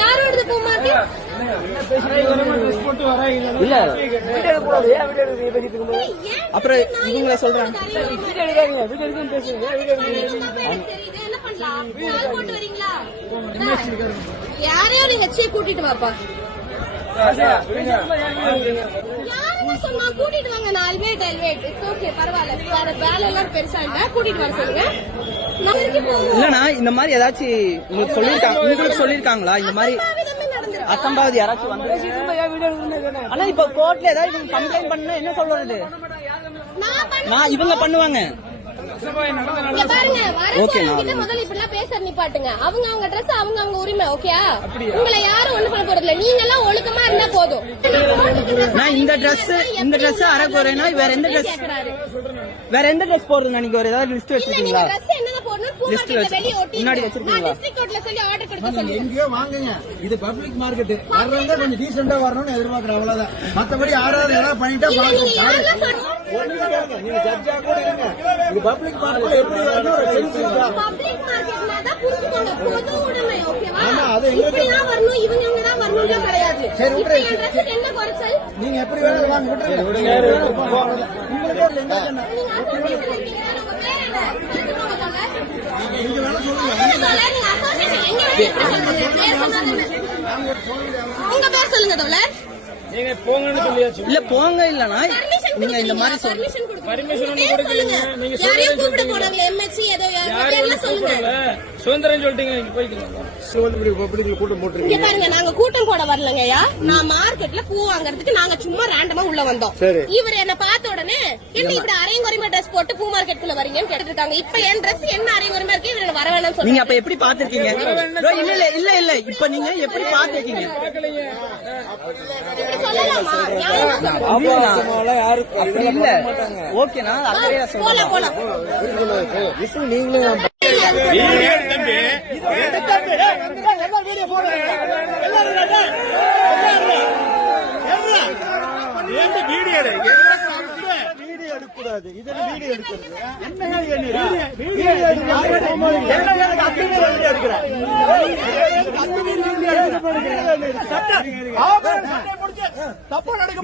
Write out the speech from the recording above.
யாரோட பூமாக்கு அப்புறம் இவங்கள சொல்றாங்க யாரையோ நீங்க கூட்டிட்டு வாப்பா. சொன்னா கூட்டிட்டு வாங்க. நான் இட்ஸ் ஓகே, பரவாயில்ல. வேலை எல்லாம் பெருசா இல்ல, கூட்டிட்டு வர சொல்லுங்க. இல்லனா இந்த மாதிரி ஏதாச்சும் உங்களுக்கு சொல்லிருக்காங்களா? இந்த மாதிரி அசம்பாவிதம் யாராச்சும் வந்து ஆனா இப்ப கோர்ட்ல ஏதாவது கம்ப்ளைண்ட் பண்ணா என்ன சொல்றது? நான் இவங்க பண்ணுவாங்க. முதல்ல இப்படி பேச நிப்பாட்டுங்க. அவங்க ட்ரெஸ் அவங்க உரிமை. ஓகே, உங்களை யாரும் ஒண்ணு பண்ண போறது இல்ல. நீங்க எல்லாம் ஒழுக்கமா இருந்தா போதும். நான் இந்த ட்ரெஸ் அரை போறேன்னா வேற எந்த ட்ரெஸ் போடுறது? நீங்க ஒரு ஏதாவது லிஸ்ட் வச்சிருக்கீங்களா? லிஸ்ட் முன்னாடி வச்சிருக்கீங்களா? எங்கேயோ வாங்குங்க. இது பப்ளிக் மார்க்கெட். வர்றவங்க கொஞ்சம் டீசெண்டா வரணும்னு எதிர்பார்க்கறேன், அவ்வளவுதான். மத்தபடி யாராவது ஏதாவது பண்ணிட்டா நீங்க ஜட்ஜா கூட இருங்க. இது பப்ளிக் மார்க்கெட் எப்படி வரணும் ஒரு சென்ஸ் இருக்கா? பப்ளிக் மார்க்கெட்னா தான் புரிஞ்சுக்கோங்க. பொது உடைமை. ஓகேவா? ஆமா, அது எங்களுக்கு தான் வரணும், இவங்க தான் வரணும்னு கிடையாது. சரி, விட்டுருங்க. ட்ரெஸ்க்கு என்ன குறைச்சல்? நீங்க எப்படி வேணாலும் வாங்க, விட்டுருங்க. உங்களுக்கு ஒரு எங்க என்ன நீங்க அசோசியேஷன் இருக்கீங்க. உங்க பேர் என்ன? நீங்க வேணா சொல்லுங்க. நீங்க அசோசியேஷன் எங்க பேர் சொன்னாங்க. உங்க பேர் சொல்லுங்க தோழர். நீங்க போங்கன்னு சொல்லியாச்சு. இல்ல போங்க இல்லனா நீங்க இந்த மாதிரி பர்மிஷன் கொடுக்கலங்க. நீங்க யாரையும் கூப்பிட போறாங்க. எம்எச்சி ஏதோ யாரையும் சொல்லுங்க. சுதந்திரம் சொல்லிட்டீங்க, நீங்க போய்க்கலாம். பப்ளிக்ல கூட்டம் போட்டுருக்கீங்க. இங்க பாருங்க, நாங்க கூட்டம் போட வரலங்கய்யா. நான் மார்க்கெட்ல பூ வாங்குறதுக்கு நாங்க சும்மா ரேண்டமா உள்ள வந்தோம். இவர் என்ன பார்த்த உடனே என்ன இப்படி அரைங்குறைமா ட்ரெஸ் போட்டு பூ மார்க்கெட்டுக்குள்ள வரீங்கன்னு கேட்டுருக்காங்க. இப்ப என் ட்ரெஸ் என்ன அரைங்குறைமா இருக்கு, இவரு வர வேணாம்னு சொல்லுங்க. நீங்க அப்ப எப்படி பாத்துருக்கீங்க? இல்ல இப்ப நீங்க எப்படி பாத்துருக்கீங்க? சொல்லலாமா? அப்படி இல்ல. ஓகேனா போலாம் போலாம். நீங்களும் எடுக்கூடாது. இதெல்லாம் வீடியோ எடுக்கிறது தப்பா நடக்க